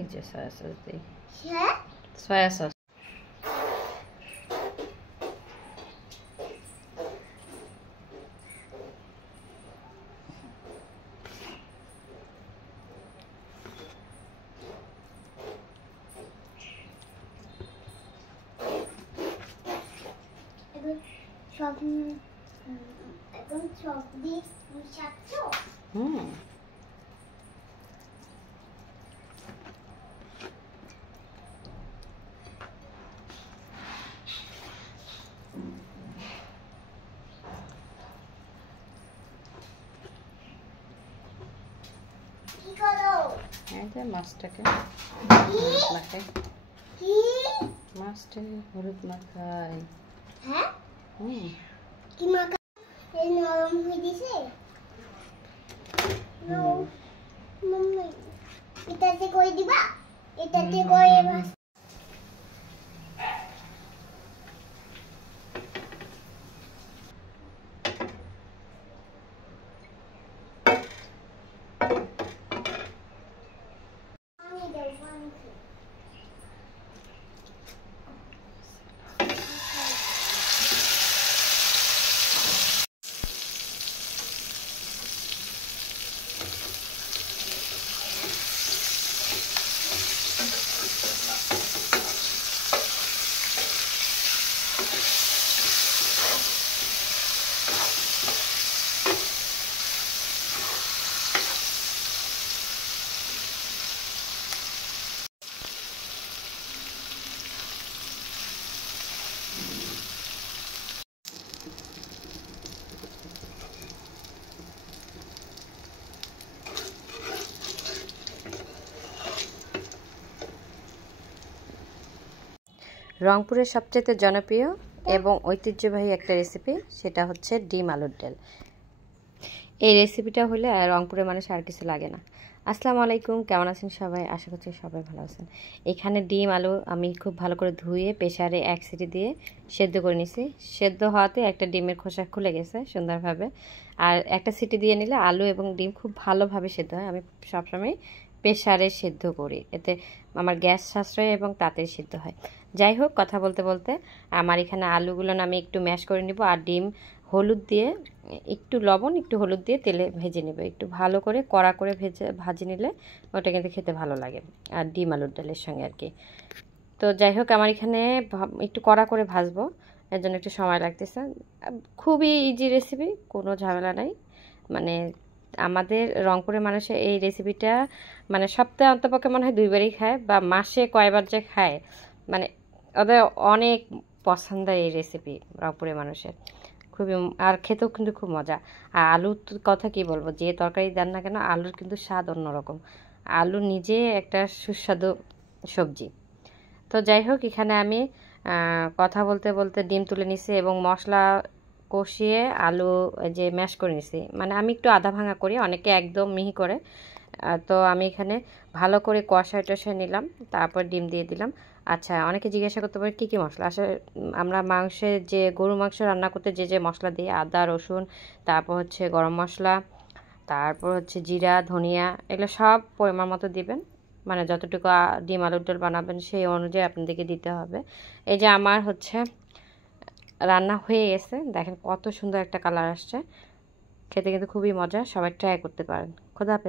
এই যে soya sauce দিই। হ্যাঁ, সয়া সস। এখন সব দিয়ে মিশাচ্ছ। কি করো? এই যে মাছটাকে মাখাই। কি মাছটাকে হলুদ মাখাই। হ্যাঁ, কি মাখা? এই নরম হয়ে দিছে। মাম্মি, এটাতে কই দিবা? এটাতে কই ভাজ। পানি দাও, পানি। রংপুরের সবচেয়ে জনপ্রিয় এবং ঐতিহ্যবাহী একটা রেসিপি, সেটা হচ্ছে ডিম আলুর ডাল। এই রেসিপিটা হলে রংপুরের মানুষ আর কিছু লাগে না। আসসালামু আলাইকুম, কেমন আছেন সবাই? আশা করছি সবাই ভালো আছেন। এখানে ডিম আলু আমি খুব ভালো করে ধুয়ে প্রেসারে 1 সিটি দিয়ে সেদ্ধ করে নিছি। সেদ্ধ হওয়াতে একটা ডিমের খোসা খুলে গেছে সুন্দরভাবে। আর একটা সিটি দিয়ে নিলে আলু এবং ডিম খুব ভালোভাবে সেদ্ধ হয়। আমি সবসময় প্রেসারে সেদ্ধ করি, এতে আমার গ্যাস সাশ্রয় এবং তাড়াতাড়ি সিদ্ধ হয়। যাই হোক, কথা বলতে বলতে আমার এখানে আলুগুলো আমি একটু ম্যাশ করে নিব, আর ডিম হলুদ দিয়ে একটু লবণ একটু হলুদ দিয়ে তেলে ভেজে নেব। একটু ভালো করে কড়া করে ভাজি নিলে ওটা কিন্তু খেতে ভালো লাগে, আর ডিম আলুর ডালের সঙ্গে আর কি। তো যাই হোক, আমার এখানে একটু কড়া করে ভাজবো, এর জন্য একটু সময় লাগতেছে। খুবই ইজি রেসিপি, কোনো ঝামেলা নাই। মানে আমাদের রংপুরের মানুষের এই রেসিপিটা মানে সপ্তাহে অন্তপক্ষে মনে হয় 2বারই খায়, বা মাসে কয়বার যে খায়, মানে ওদের অনেক পছন্দের এই রেসিপি রংপুরের মানুষের। খুবই, আর খেতেও কিন্তু খুব মজা। আর আলুর কথা কি বলবো, যে তরকারি দেন না কেন আলুর কিন্তু স্বাদ অন্যরকম। আলু নিজে একটা সুস্বাদু সবজি। তো যাই হোক, এখানে আমি কথা বলতে বলতে ডিম তুলে নিছি এবং মশলা কষিয়ে আলু যে ম্যাশ করে নিছি। মানে আমি একটু আধা ভাঙা করি, অনেকে একদম মিহি করে। তো আমি এখানে ভালো করে কষায় টষায় নিলাম, তারপর ডিম দিয়ে দিলাম। আচ্ছা, অনেকে জিজ্ঞাসা করতে পারে কী কী মশলা। আসলে আমরা মাংসের যে গরু মাংস রান্না করতে যে যে মশলা দিই, আদা রসুন, তারপর হচ্ছে গরম মশলা, তারপর হচ্ছে জিরা ধনিয়া, এগুলো সব পরিমাণ মতো দিবেন। মানে যতটুকু ডিম আলুর ডাল বানাবেন সেই অনুযায়ী আপনাদেরকে দিতে হবে। এই যে আমার হচ্ছে রান্না হয়ে গেছে, দেখেন কত সুন্দর একটা কালার আসছে। খেতে কিন্তু খুবই মজা, সবাই ট্রাই করতে পারেন। খোদা হাফেজ।